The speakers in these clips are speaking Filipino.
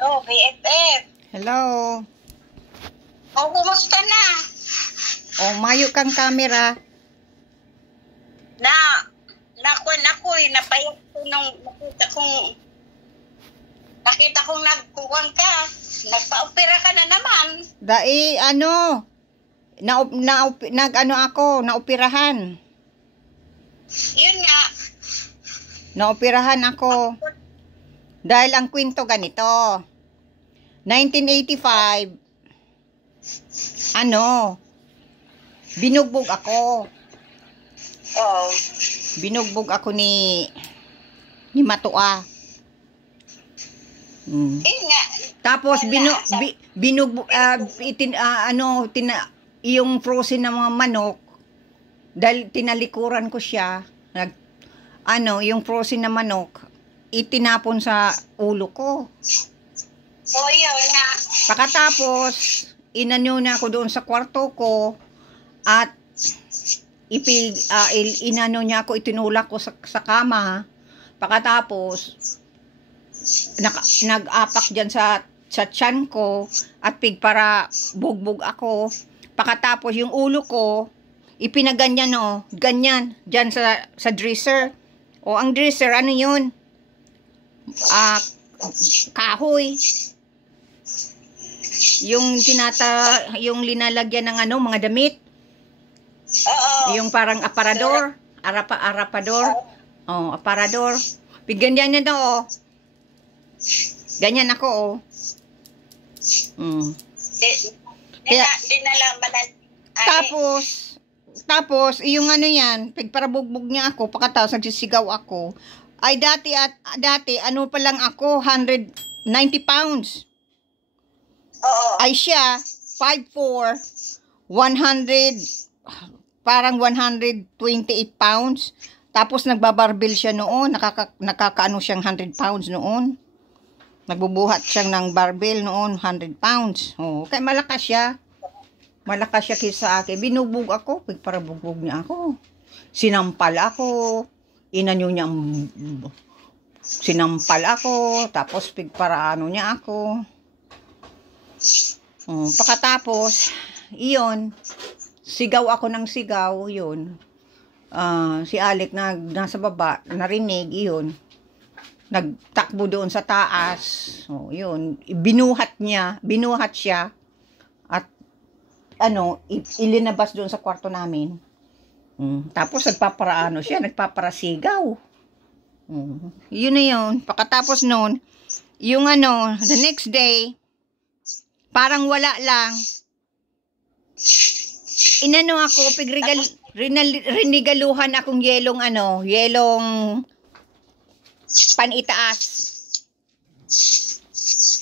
Oh, BFF. Hello. Oh, kumusta na? O, mayo kang camera. Nakuan ako eh. Napayak ko nung nakita kong nagkuwang ka. Nagpa-opera ka na naman. Naoperahan. Yun nga. Naoperahan ako. Dahil ang kwento ganito. 1985, binugbog ako. Oh. Binugbog ako ni Matua. Yun nga. Tapos yung frozen na mga manok, dahil tinalikuran ko siya, yung frozen na manok, itinapon sa ulo ko. Oh, yun nga. Pagkatapos, inano na ako doon sa kwarto ko, at inano niya ako, itinulak ko sa kama. Pagkatapos, nag-apak dyan sa tiyan ko, at para bugbog ako. Pagkatapos, yung ulo ko, ipinaganyan ganyan, dyan sa dresser. O, ang dresser, ano yun? Kahoy. Yung linalagyan ng mga damit. Oo. Yung parang aparador. Arapador. Oh, aparador. Ganyan na daw, Ganyan ako, Tapos, yung yan, pagparabugbog niya ako, pagkatapos nagsisigaw ako, ay dati, pa lang ako, 190 pounds. Oo. Ay siya, 5'4", 128 pounds. Tapos nagbabarbell siya noon, nakakaano siyang 100 pounds noon. Nagbubuhat siyang ng barbell noon, 100 pounds. Oh, kaya malakas siya. Malakas siya kaysa akin. Binugbog ako, pagparabugbog niya ako. Sinampal ako. Sinampal ako, tapos pagparaano niya ako. Pagkatapos, iyon, sigaw ako ng sigaw, yun. Si Alec nasa baba, narinig, iyon. Nagtakbo doon sa taas. Yun, binuhat siya, at ilinabas doon sa kwarto namin. Tapos nagpaparasigaw. Yun na yun. Pagkatapos noon, yung the next day, parang wala lang. Ako, rinigaluhan akong yelong panitaas.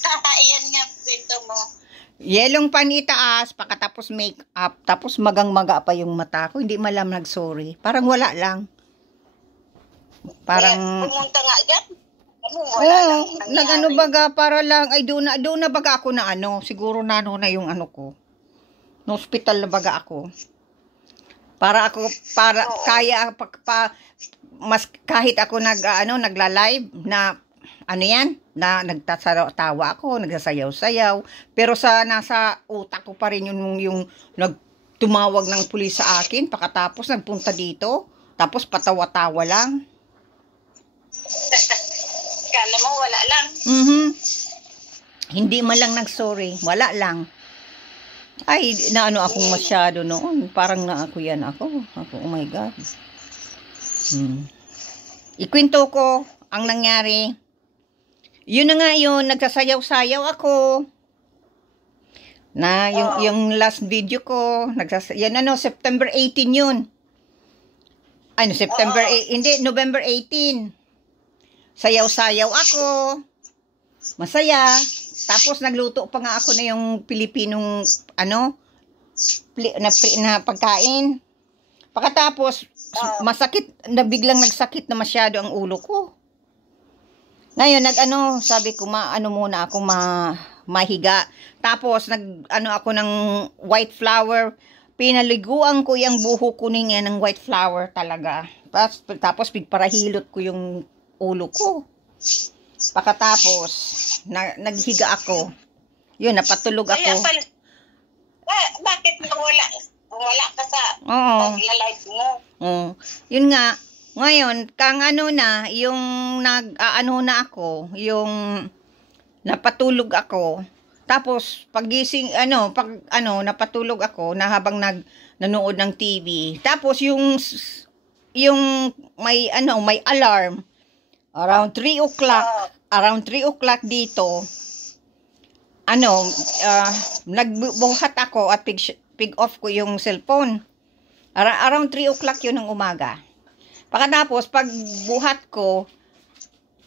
Ayan nga, kwento mo. Yelong panitaas, pagkatapos make up, tapos magang-maga pa yung mata ko, hindi malam nag-sorry. Parang wala lang. Parang pumunta nga dyan. baga, para lang, ay doon na baga ako na siguro na yung ko. No hospital na baga ako. Mas kahit ako nagla-live na na nagtatawa ako, nagsasayaw-sayaw, pero nasa utak ko pa rin yung nagtumawag ng pulis sa akin, pagkatapos nagpunta dito, tapos patawa-tawa lang. Kala mo wala lang. Hindi man lang nag-sorry, wala lang. Ay, akong masyado noon. Parang ako, oh my God. Ikwento ko ang nangyari. Yun na nga yun, nagsasayaw-sayaw ako. Yung last video ko, September 18 yun. November 18. Sayaw-sayaw ako. Masaya. Tapos nagluto pa nga ako na yung Pilipinong na pagkain. Pagkatapos masakit, biglang nagsakit na masyado ang ulo ko. Ngayon sabi ko muna ako mahiga. Tapos ako ng white flour. Pinaliguan ko yung buho ko ng white flour talaga. Tapos pigparahilot ko yung ulo ko. Pagkatapos naghiga ako. Yun, napatulog Kaya ako. pala, bakit wala ka sa Oo. pagla-live mo? Oh, yun nga. Ngayon, kang ano na, yung nag-ano na ako, yung napatulog ako. Tapos pagising napatulog ako na habang nanood ng TV. Tapos yung may alarm around 3 o'clock, dito. Nagbuhat ako at pig off ko yung cellphone. Around 3 o'clock yun ng umaga. Pagkatapos, pag buhat ko,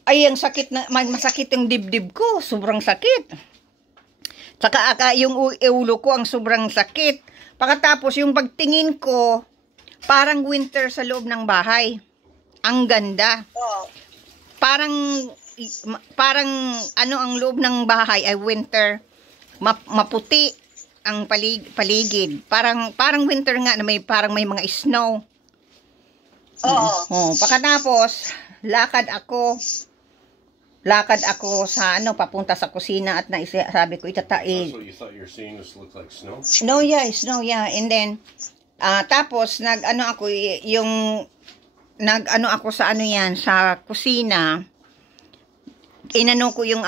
ay ang sakit masakit yung dibdib ko. Sobrang sakit. Saka yung ulo ko ang sobrang sakit. Pagkatapos, yung pagtingin ko, parang winter sa loob ng bahay. Ang ganda. Parang ang loob ng bahay ay winter. Maputi ang paligid. Parang winter nga na parang may mga snow. Pagkatapos, lakad ako sa papunta sa kusina at sabi ko That's what you thought you were seeing this look like snow? snow, yeah. And then tapos ako sa sa kusina. Inano ko yung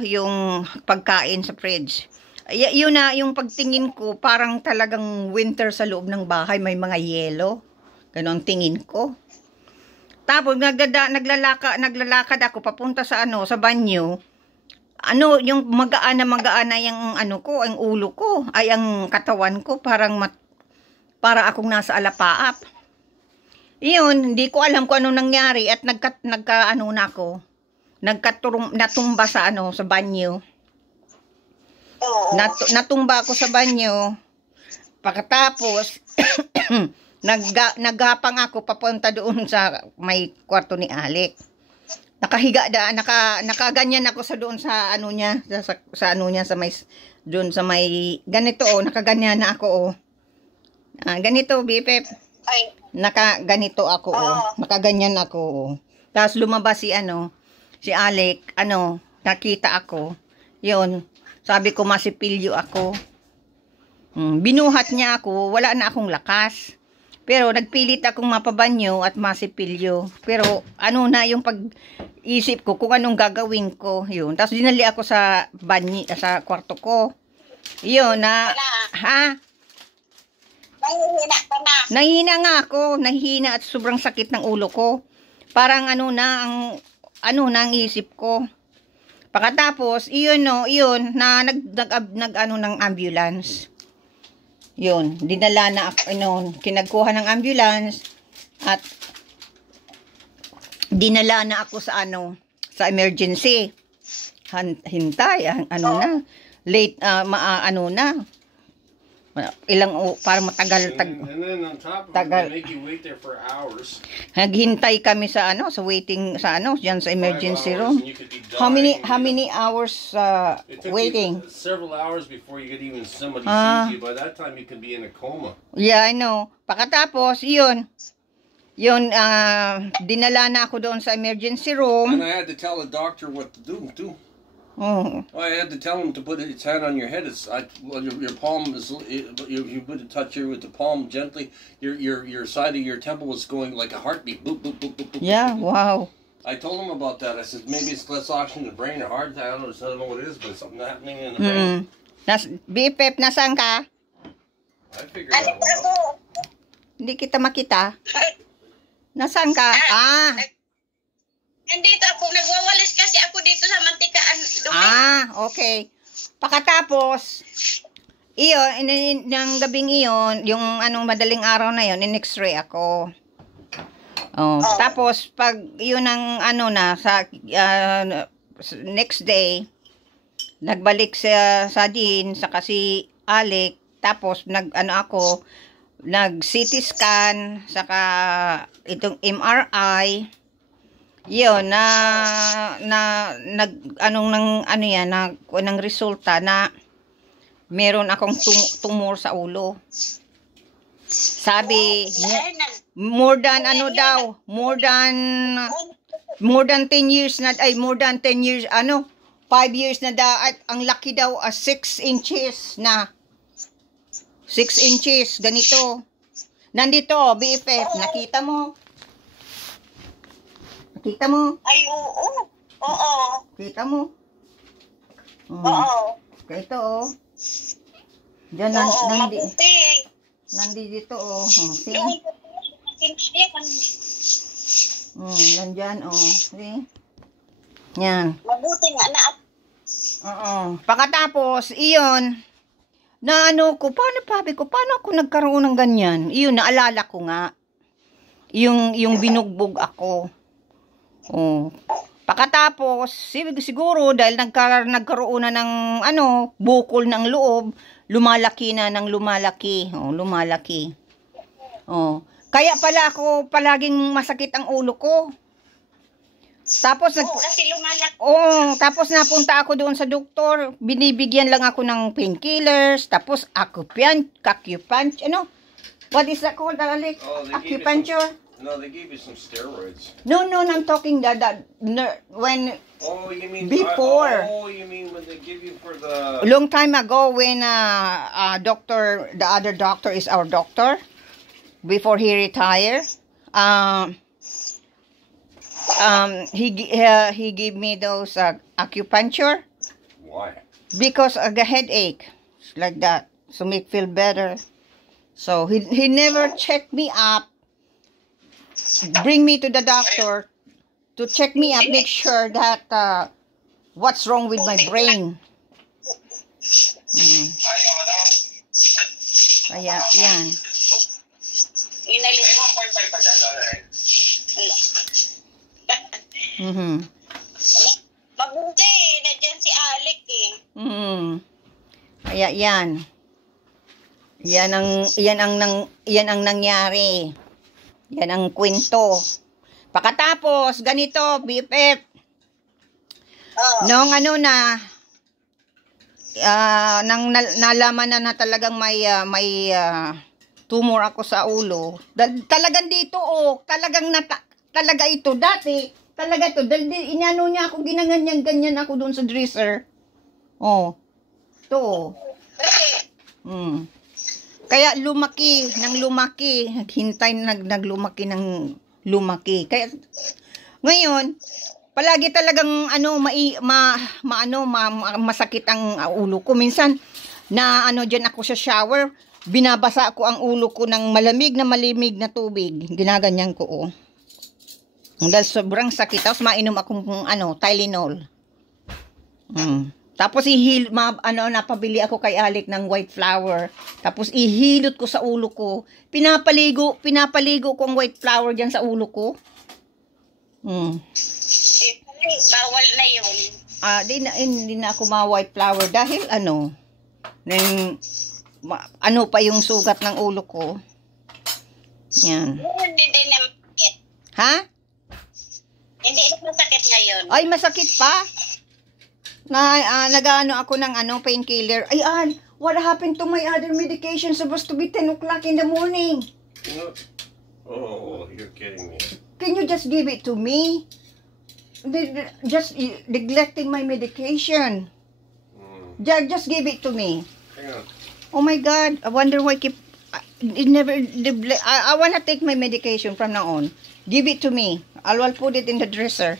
yung pagkain sa fridge. Yun na, yung pagtingin ko, parang talagang winter sa loob ng bahay, may mga yelo. Ganon tingin ko. Tapos naglalakad ako papunta sa sa banyo. Yung magaan na yung ang ulo ko, ay ang katawan ko para akong nasa alapaap. Iyon, hindi ko alam kung anong nangyari at natumba sa sa banyo. Natumba ako sa banyo. Pagkatapos naggapang ako papunta doon sa may kwarto ni Alec. Nakahiga nakaganyan ako sa doon sa niya, sa may doon sa may ganito nakaganyan na ako ganito BPP. Nakaganito ako nakaganyan ako. Tapos lumabas si Alec, nakita ako. 'Yon. Sabi ko masipilyo ako. Binuhat niya ako, wala na akong lakas. Pero nagpilit akong mapabanyo at masipilyo. Pero na yung pag-isip ko kung anong gagawin ko, 'yun. Tapos dinali ako sa banyo, sa kwarto ko. 'Yun na Nahihina ka na. Nahihina nga ako, nahihina at sobrang sakit ng ulo ko. Parang ang isip ko. Pagkatapos, iyon na ng ambulance. Yun, dinala na ako, kinagkuha ng ambulance at dinala na ako sa sa emergency. Hintay, late, para matagal. And then on top of it, they make you wait there for hours. Naghintay kami sa waiting diyan sa emergency 5 hours, room. and you could be dying. How many hours It took waiting? you several hours before you could even somebody sees you. By that time, you could be in a coma. Yeah, I know. Pagkatapos, yun, dinala na ako doon sa emergency room. And I had to tell the doctor what to do too. Oh. I had to tell him to put his hand on your head. Your palm is you put a touch here with the palm gently. Your side of your temple was going like a heartbeat. Boop boop boop boop boop. Yeah, wow. I told him about that. I said maybe it's less oxygen in the brain or heart. I don't know what it is, but something happening in the brain. BPP, nasaan ka? I figured that one out. Hindi kita makita. Nasaan ka? Nandito ako, nagwawalis kasi ako dito sa mantikaan. Okay. Pagkatapos, iyon, ng gabing iyon, yung madaling araw na yun, in-x-ray ako. Tapos, pag yun ang sa next day, nagbalik sa Dean, sa kasi Alec, tapos nag-CT scan, saka itong MRI, yun, ng resulta na meron akong tumor sa ulo. Sabi, more than 10 years 5 years na at ang laki daw 6 inches na. 6 inches, ganito. Nandito, BFF, nakita mo? Nakita mo? Ay, oo. Oo. Kita mo? Oo. Ito, oh. Diyan, Oo, mabuti. nandito, oh. See? Doon ko Nandyan, oh. See? Yan. mabuti nga na. Oo. Pagkatapos, iyon, na ano ko, paano ako nagkaroon ng ganyan? Iyon, naalala ko nga. Yung binugbog ako. Oh. Pagkatapos, siguro dahil nagkaroon na ng bukol ng loob, lumalaki na ng lumalaki. Oh, lumalaki. Oh. Kaya pala ako palaging masakit ang ulo ko. Tapos Kasi lumalaki. tapos napunta ako doon sa doktor, binibigyan lang ako ng painkillers, tapos acupuncture, what is that called, Alex? Acupuncture? No, they gave you some steroids. No, I'm talking when Oh, you mean before. you mean when they give you for the long time ago when the other doctor is our doctor before he retired. He gave me those acupuncture. Why? Because of the headache, like that, so make feel better. So he never checked me up, bring me to the doctor to check me up, make sure that what's wrong with my brain. Kaya yan. Inalis. Mabuti, nandiyan si Alec eh. Kaya yan. Yan ang nangyari. Yan ang kwento. Pagkatapos, ganito, BFF. Nung nang nalaman na talagang may tumor ako sa ulo. Talagang dito, talaga ito. Dati, talaga ito. Inano niya ako, ginanganyan-ganyan ako doon sa dresser. Oh. Ito. Kaya lumaki. Naghintay naglumaki ng lumaki. Kaya ngayon, palagi talagang masakit ang ulo ko. Minsan diyan ako sa shower, binabasa ko ang ulo ko ng malamig na tubig. Ginaganyan ko, oh. Dahil sobrang sakit. Tapos mainom akong Tylenol. Tapos napabili ako kay Alec ng white flour. Tapos ihilot ko sa ulo ko. Pinapaligo ko ang white flour diyan sa ulo ko. Bawal na yun. Hindi na ako white flour dahil pa yung sugat ng ulo ko. Yan. Hindi din na masakit. Ha? Hindi na masakit ngayon. Ay, masakit pa. Nag-ano ako ng painkiller. Ay, what happened to my other medication? Supposed to be 10 o'clock in the morning. Oh, you're kidding me. Can you just give it to me? Just neglecting my medication. Just give it to me. Hang on. Oh my God! I wonder why I want to take my medication from now on. Give it to me. I'll put it in the dresser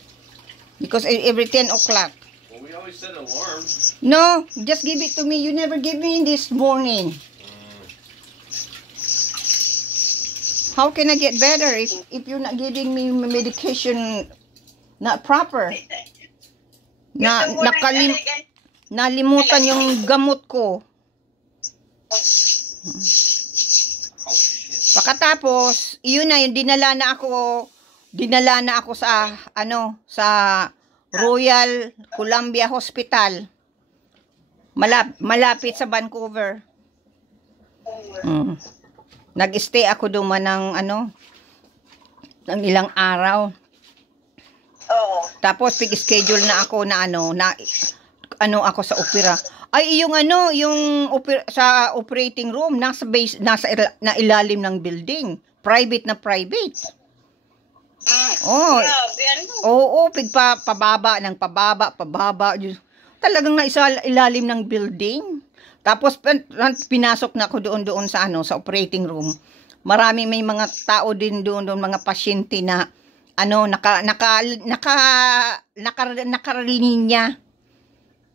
because every 10 o'clock. Well, we always set alarm. No, just give it to me. You never give me this morning. How can I get better if you're not giving me medication not proper? Nalimutan yung gamot ko. Pagkatapos, yun na yung dinala na ako sa sa Royal Columbia Hospital. Malapit sa Vancouver. Nag-stay ako duman ng ilang araw. Tapos pig-schedule na ako na ako sa opera. Ay yung sa operating room nasa ilalim ng building. Private na private. Oo, pababa. talagang na isa ilalim ng building. Tapos pinasok na ako doon sa sa operating room. May mga tao din doon, mga pasyente na nakalinya.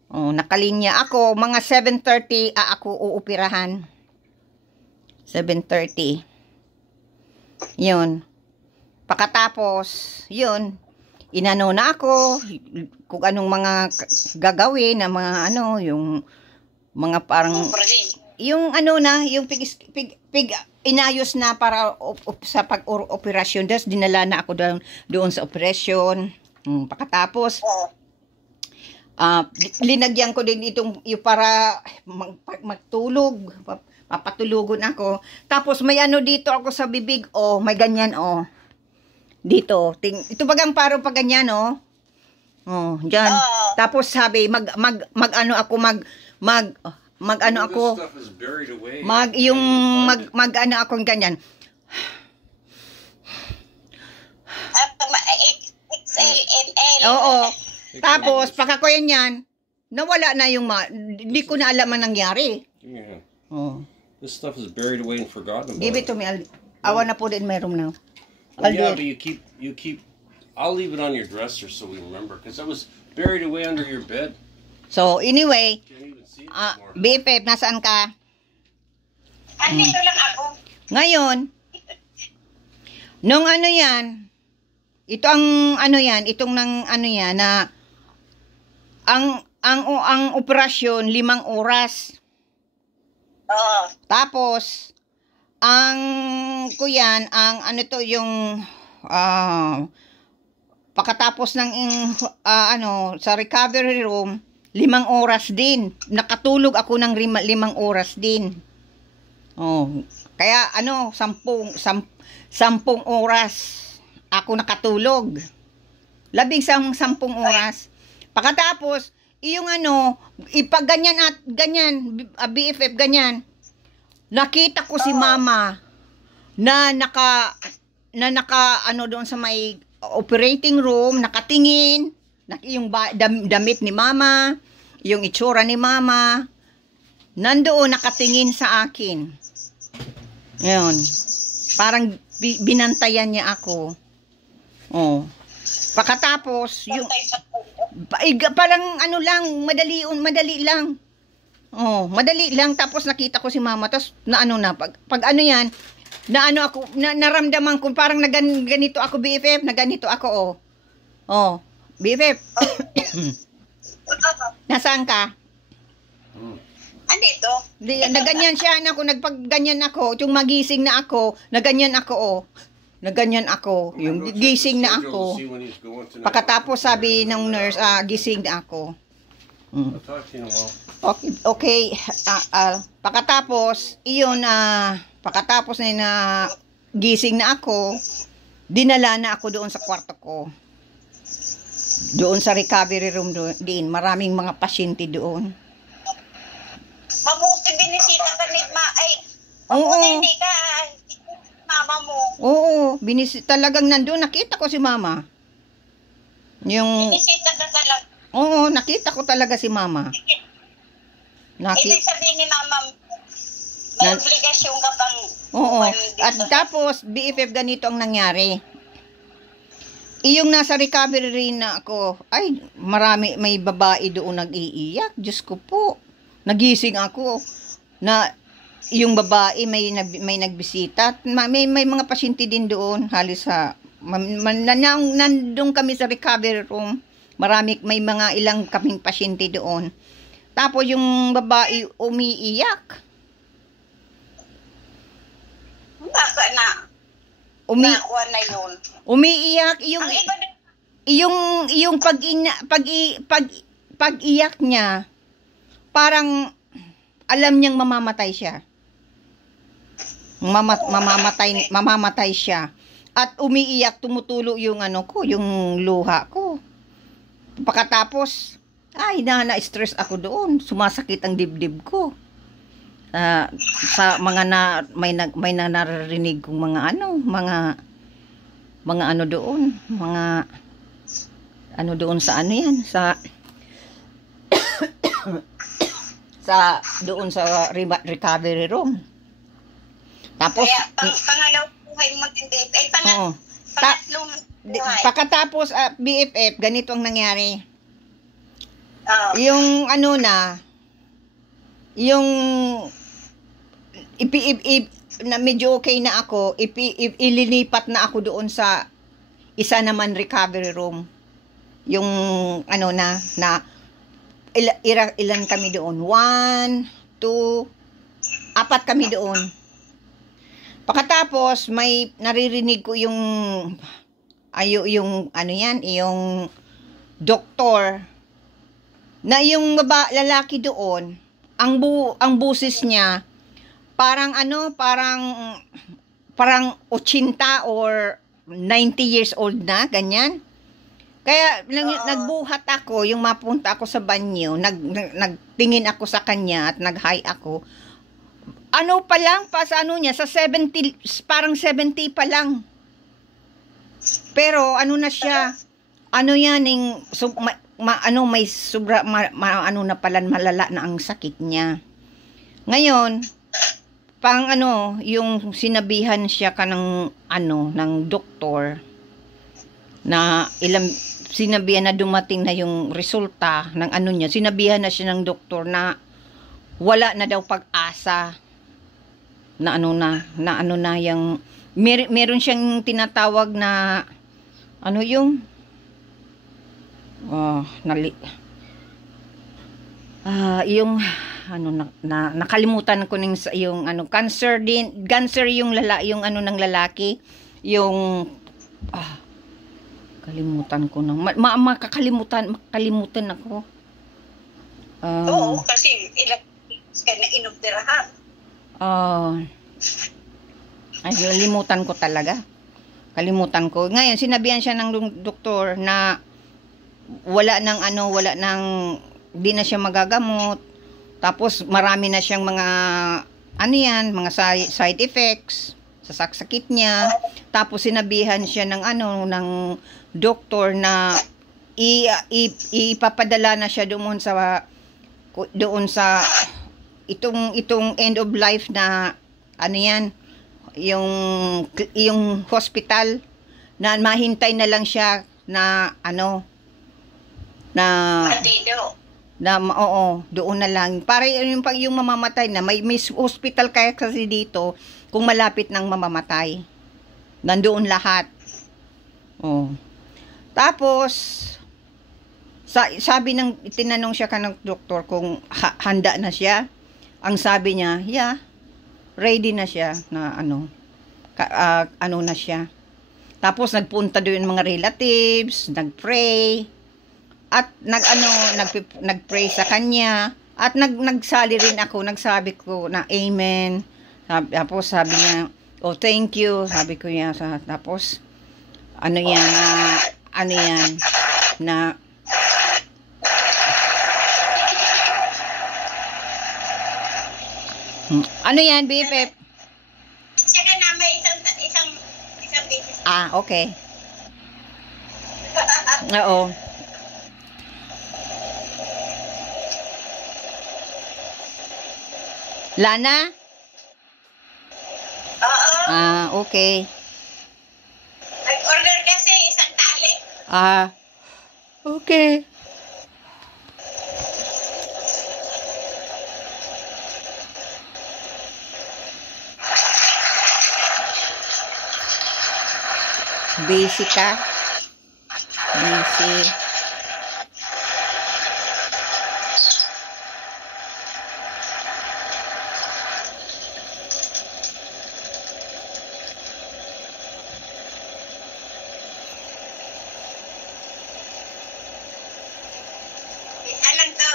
Nakalinya ako, mga 7:30 ako uupirahan. 7:30. Yun. Pagkatapos, yun, inano na ako kung anong mga gagawin na mga yung mga parang yung yung inayos na para sa pag-operasyon. Tapos dinala na ako doon sa operasyon. Pagkatapos linagyan ko din yung para magtulog, mapatulugon ako. Tapos may dito ako sa bibig, may ganyan dito. Ito bagang parang pag ganyan diyan. Tapos sabi mag ganyan. Oo. Tapos pagka ko yan, nawala na yung hindi ko na alam ang nangyari. Yeah. This stuff is buried away and forgotten about. Give it to me. Awa na po din meron na. But you keep. I'll leave it on your dresser so we remember, because that was buried away under your bed. So anyway, Can't even see it anymore. BFF, nasaan ka? Andito lang ako. Ngayon, nung yan, ito ang itong nang yan na ang operasyon 5 oras. Oo. Tapos ang yung pagkatapos ng sa recovery room 5 oras din. Nakatulog ako ng 5 oras din. Kaya 10 oras ako nakatulog. 10 oras. Pagkatapos ipag ganyan BFF ganyan. Nakita ko si mama na naka doon sa may operating room, nakatingin, yung damit ni mama, yung itsura ni mama, nandoon nakatingin sa akin. Yun. Parang binantayan niya ako. Pagkatapos, yung parang madali lang. Madali lang. Tapos nakita ko si mama. Tapos pag yan, naramdaman ko parang ganito ako BFF, na ganito ako BFF. Nasaan ka? Andito. Naganyan siya na ako, nagpagganyan ako, yung magising na ako, naganyan ako Naganyan ako, yung gising na ako. Pagkatapos sabi ng nurse, gising na ako. Okay. Pagkatapos, pagkatapos na gising na ako, dinala na ako doon sa kwarto ko. Doon sa recovery room din. Maraming mga pasyente doon. Mabuti binisita ka ni Oo. Hindi ka mama mo. Oo, talagang nandun. Nakita ko si mama. Binisita ka talaga. Oo, nakita ko talaga si mama. Ibig sabihin ni mama, may obligasyon ka pang. Oo. At tapos, BFF ganito ang nangyari. Iyong nasa recovery rin na ako, may babae doon nag-iiyak. Diyos ko po. Nagising ako na yung babae may nagbisita. May mga pasyente din doon. Halos nandun kami sa recovery room. May mga ilang kaming pasyente doon. Tapos yung babae umiiyak. Baka na. Nakuha na yun. Umiiyak. Yung pag-iyak niya, parang alam niyang mamamatay siya. Mamamatay siya. At umiiyak, tumutulo yung yung luha ko. Pagkatapos, na-stress ako doon. Sumasakit ang dibdib ko. Sa mga may naririnig kong mga doon. Mga doon sa yan. Sa doon sa recovery room. Tapos, Kaya, pangalawang buhay mo din, babe. Ay, oo. pangatlong buhay. Pagkatapos, BFF, ganito ang nangyari. Oo. Yung ano na, yung na medyo okay na ako, ililipat na ako doon sa isa naman recovery room. Yung ano na ilan kami doon? 1, 2, 4 kami doon. Pagkatapos may naririnig ko yung ano yan, yung doktor na yung lalaki doon, ang busis niya parang 80 or 90 years old na, ganyan. Kaya nagbuhat ako, yung mapunta ako sa banyo, nagtingin ako sa kanya at nag-hi ako. Ano pa lang, sa 70, parang 70 pa lang. Pero ano na siya, may sobra, na pala, malala na ang sakit niya. Ngayon, yung sinabihan siya ng doktor, na sinabihan na dumating na yung resulta ng niya, sinabihan na siya ng doktor na wala na daw pag-asa, yung meron siyang tinatawag na nakalimutan ko yung cancer yung ng lalaki, yung kalimutan ko na makalimutan ako. Oo, kasi ilang ka na inoperahan. Ay, nalimutan ko talaga. Kalimutan ko. Ngayon, sinabihan siya ng doktor na wala nang di na siya magagamot. Tapos marami na siyang mga mga side effects sa sakit niya. Tapos sinabihan siya ng doktor na ipapadala na siya doon sa itong end of life na yung hospital, na mahintay na lang siya doon na lang. Para yung mamamatay na, may hospital kaya kasi dito, kung malapit nang mamamatay, nandoon lahat. Tapos tinanong siya ng doktor kung handa na siya. Ang sabi niya, yeah, ready na siya na na siya. Tapos nagpunta doon mga relatives, nagpray, at nagpray sa kanya, at nagsali rin ako, nagsabi ko na amen. Tapos sabi niya, oh, thank you, sabi ko niya. Tapos ano yan BFF? Saka na may isang basis. Okay. Oo. Lana? Oo. Okay. Nag-order kasi isang tali. Okay. Busy ka? Busy. Isa lang to.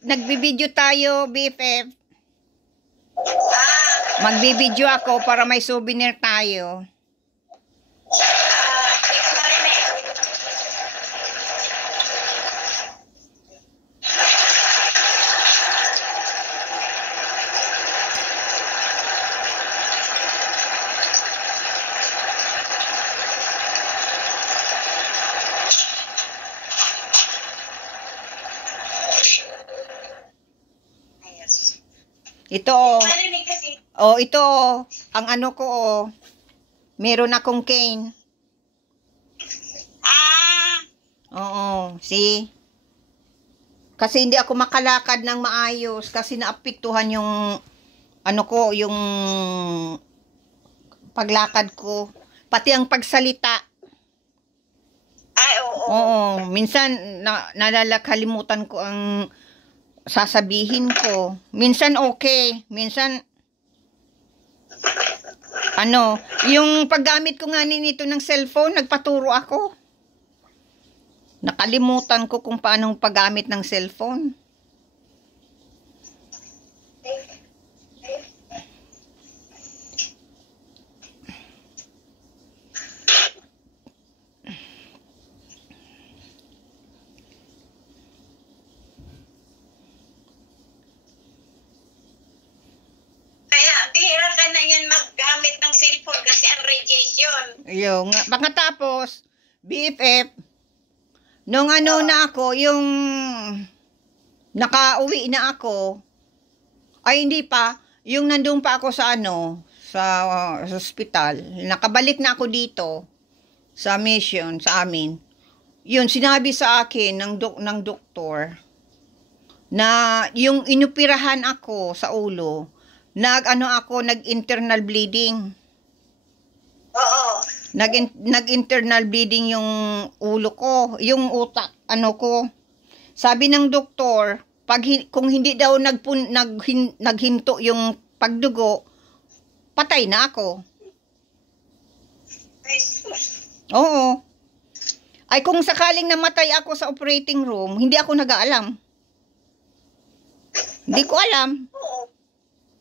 Nagbibideo tayo, BFF. Magbibideo ako para may souvenir tayo. Ito, oh. Marinig kasi. Oh, ito, oh. Ang ano ko, oh. Meron akong cane. Oo, see? Kasi hindi ako makalakad ng maayos kasi naapektuhan yung ano ko, yung paglakad ko, pati ang pagsalita. Ay, oo. Oo, minsan nalalakalimutan ko ang sasabihin ko. Minsan okay, minsan ano, yung paggamit ko nga nito ng cellphone, nagpaturo ako. Nakalimutan ko kung paanong paggamit ng cellphone. Kaya, bihira ka na yan maggamit ng cellphone kasi ang radiation. Yung, pagkatapos, BFF, nung ano na ako, yung nakauwi na ako, ay hindi pa, yung nandun pa ako sa ano, sa hospital, nakabalik na ako dito, sa mission, sa amin. Yun, sinabi sa akin ng doktor, na yung inupirahan ako sa ulo, nag-internal bleeding. Oo. Nag-internal bleeding yung ulo ko, yung utak, ano ko. Sabi ng doktor, kung hindi daw naghinto yung pagdugo, patay na ako. Oo. Ay kung sakaling namatay ako sa operating room, hindi ako nag-aalam. Hindi ko alam.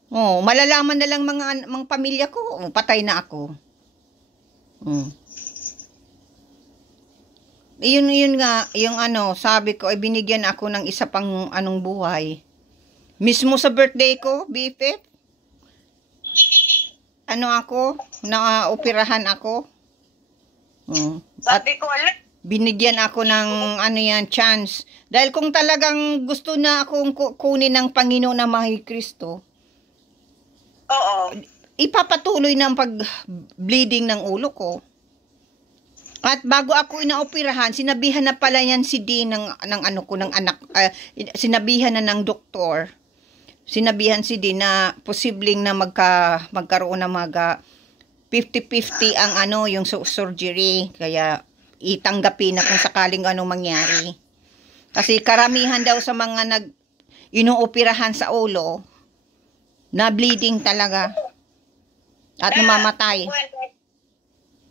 Oh, malalaman na lang mga pamilya ko, patay na ako. Yun nga, yung ano, sabi ko, ay binigyan ako ng isa pang anong buhay. Mismo sa birthday ko, BFF, ano ako, na-operahan ako. At Sabi ko, alam. binigyan ako ng ano yan, chance. Dahil kung talagang gusto na akong kunin ng Panginoon na Mahal Kristo, Oo. ipapatuloy na ang pag-bleeding ng ulo ko. At bago ako inaoperahan, sinabihan na pala yan si Dean ng ano ko, ng anak, sinabihan na ng doktor. Sinabihan si Dean na posibleng na magkaroon ng 50-50 ang ano, yung surgery. Kaya itanggapin na kung sakaling ano mangyari. Kasi karamihan daw sa mga inuoperahan sa ulo, na bleeding talaga. At namamatay.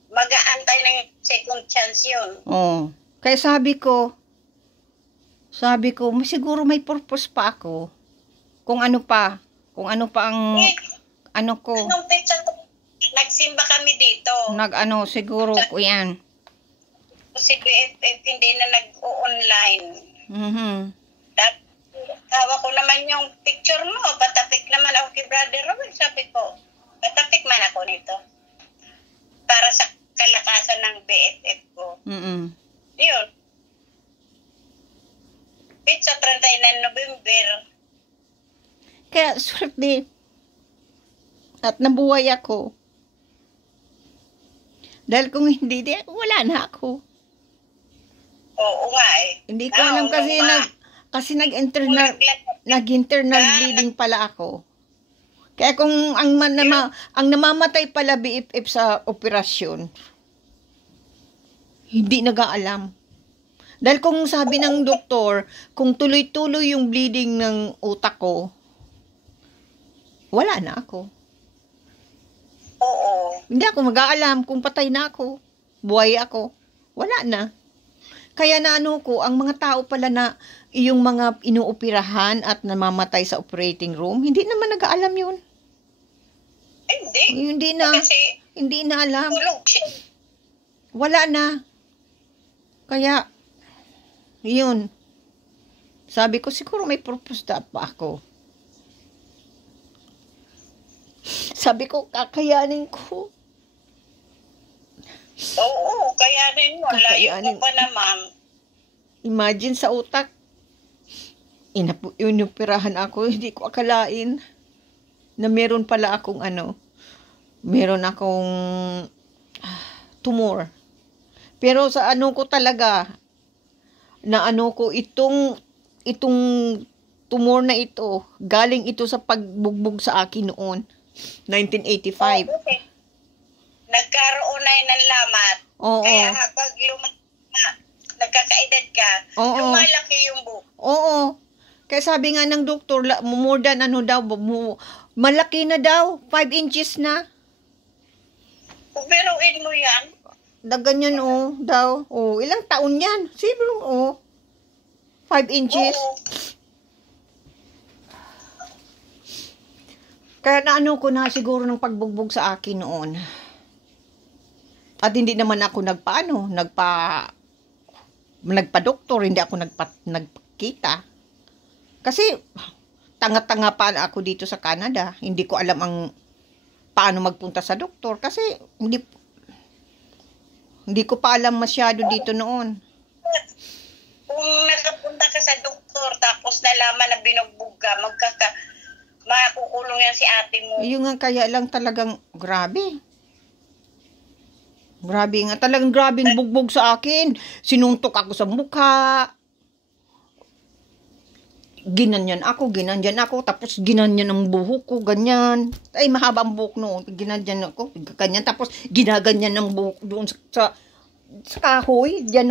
Mag-aantay ng second chance yun. Oo. Kaya sabi ko, siguro may purpose pa ako. Kung ano pa ang, ano ko. Anong pizza to? Nagsimba kami dito. Siguro ko yan. Si BFF hindi na nag-o-online. Hawak ko naman yung picture mo. Patapik naman ako kay Brother Roy. Sabi ko, patapik man ako nito. Para sa kalakasan ng BFF ko. Yun. Pizza 39 November. Kaya swerte. At nabuhay ako. Dahil kung hindi, wala na ako. Oo nga eh. Hindi ko alam kasi nag-internal bleeding pala ako. Kaya kung ang namamatay pala BFF sa operasyon, hindi nag-aalam. Dahil kung sabi ng doktor, kung tuloy-tuloy yung bleeding ng utak ko, wala na ako. Oo. Hindi ako mag-aalam kung patay na ako, buhay ako, wala na. Kaya na ang mga tao pala na yung mga inuoperahan at namamatay sa operating room, hindi naman nag-aalam yun. Hindi. Hindi na alam. Tulog siya. Wala na. Kaya, yun. Sabi ko, siguro may purpose pa ako. Sabi ko, kakayanin ko. Oo, kayanin mo. Layo ko pa naman. Imagine sa utak, inoperahan ako, hindi ko akalain. na meron pala akong meron akong tumor. Pero sa ko talaga, na ko itong tumor na ito, galing ito sa pagbugbog sa akin noon, 1985. Okay. Nagkaroon na ng lamat. Oo. Kaya pag nagkakaedad ka, lumalaki yung buhok. Oo. Kaya sabi nga ng doktor, more than malaki na daw, 5 inches na. Biruin mo yan. Ganyan daw. Ilang taon yan? Siguro 5 inches. Oo. Kaya ko na siguro ng pagbugbog sa akin noon. At hindi naman ako nagpa-doktor, hindi ako nagpakita. Kasi tanga-tanga pa ako dito sa Canada. Hindi ko alam paano magpunta sa doktor kasi hindi ko pa alam masyado dito noon. Kung nakapunta ka sa doktor tapos nalaman na binugbog ka, makukulong yan si ate mo. Yung nga kaya lang talagang grabe. Grabe nga, talagang grabing bugbog sa akin. Sinuntok ako sa mukha. Ginanyan ako, tapos ginanyan ang buhok ko, ganyan. Ay, mahaba ang buhok noon. Ginanyan ako, ganyan. Tapos ginaganyan ang buhok doon sa kahoy, dyan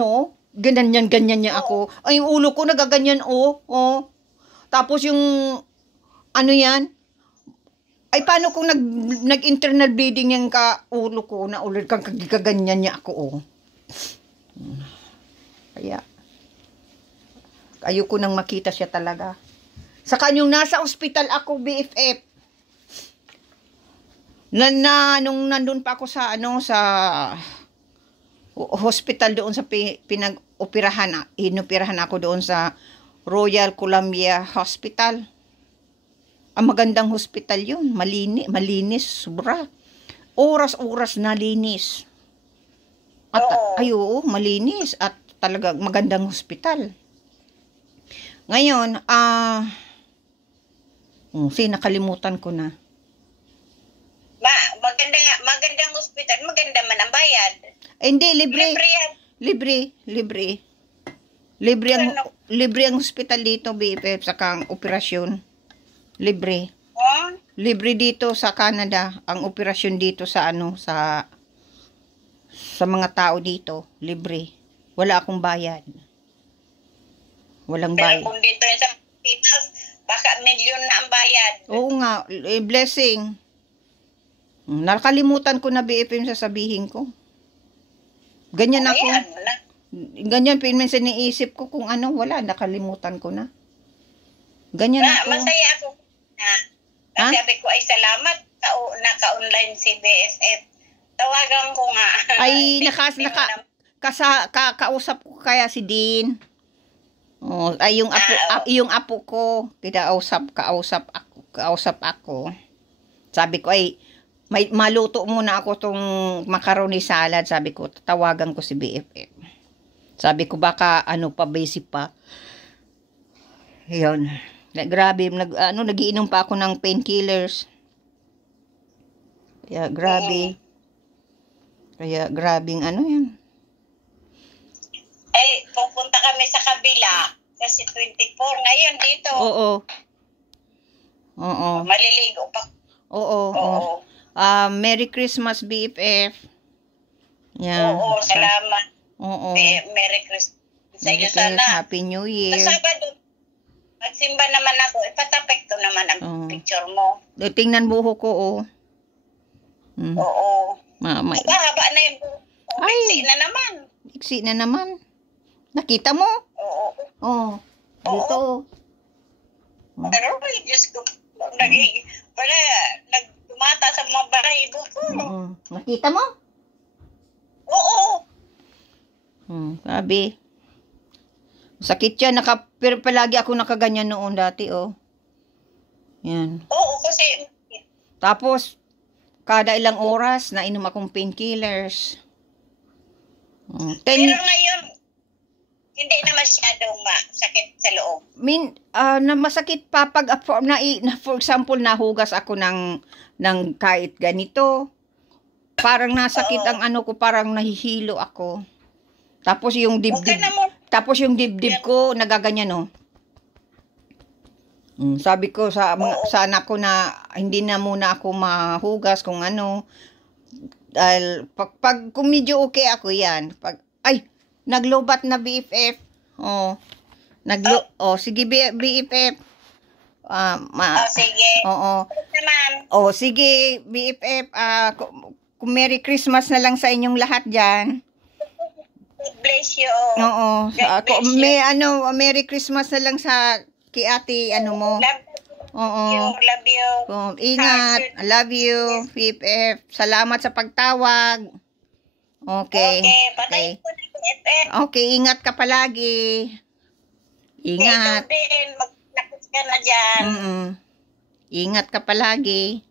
Ganyan niya ako. Ay, yung ulo ko nagaganyan, Tapos yung, yan, ay, paano kung nag-internal bleeding yung ulo ko na ulit kang kaganyan niya ako, Kaya, ayoko nang makita siya talaga. Saka yung nasa ospital ako, BFF, nung nandun pa ako sa, sa hospital doon sa inoperahan ako doon sa Royal Columbia Hospital. Ang magandang hospital yun. Malinis, sobra. Oras-oras na linis. At, malinis. At talaga magandang hospital. Ngayon, nakalimutan ko na. Magandang hospital, maganda man ang bayad. Hindi, libre. Libre ang hospital dito, BFF, saka ang operasyon. Libre. Libre dito sa Canada, ang operasyon dito sa sa mga tao dito, libre. Wala akong bayad. Walang bayad. Pero kung dito yung sa Pilipinas, baka milyon na ang bayad. Oo nga, blessing. Nakalimutan ko na, BFM, sasabihin ko. Ganyan ako. Ganyan, minsan niisip ko kung wala, nakalimutan ko na. Ganyan ako. Masaya ako. Sabi ko ay salamat naka-online si BFF. Tawagan ko nga. Ay, kausap ko kaya si Dean. Ay, yung apo ko, kausap ako. Sabi ko ay maluto muna ako tong macaroni salad. Sabi ko, tatawagan ko si BFF. Sabi ko baka busy pa. Yun. Grabe, nagiinom pa ako ng painkillers. Kaya grabe. Kaya grabing yan. Ay, pupunta kami sa kabila kasi 24 ngayon dito. Oo. Maliligo pa. Oo. Merry Christmas, BFF. Yeah. Oo, salamat. Oo. Merry Christmas. Sa iyo sana. Happy New Year. Sa Sabado, magsimba naman ako. Ipatapekto naman ang picture mo. Tingnan buhok ko, Oo. Haba na yung buhok. Iksi na naman. Iksi na naman. Nakita mo? Oo. Dito. Pero, Diyos ko, nagtumata sa mga balahibo ko. Nakita mo? Oo. Sabi. Sakit yan. Pero palagi ako nakaganyan noon dati, Yan. Oo, kasi Tapos, kada ilang oras, nainom akong painkillers. Pero ngayon, Hindi na masyadong masakit sa loob. Na masakit pa pag for example nahugas ako ng kahit ganito. Parang nasakit ang ano ko, parang nahihilo ako. Tapos yung dibdib ko nagaganyan, no. Sabi ko sa anak ko na hindi na muna ako mahugas kung ano. Dahil pag kung medyo okay ako yan. Naglobat na BFF. Sige BFF. Sige. Oo. Naman. Sige BFF. Kung Merry Christmas na lang sa inyong lahat diyan. God bless you. Oo. Merry Christmas na lang sa kay ate, mo. Love you. Ingat. I love you, BFF. Salamat sa pagtawag. Okay. Patayin ko na BFF. Okay, ingat ka palagi. Ingat. Ikaw din, maglakos ka na dyan. Ingat ka palagi.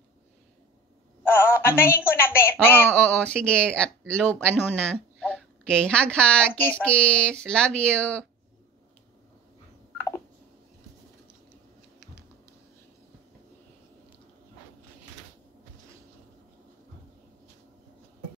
Oo, patayin ko na BFF. Oo, sige. At love, na. Okay, hug, kiss. Love you.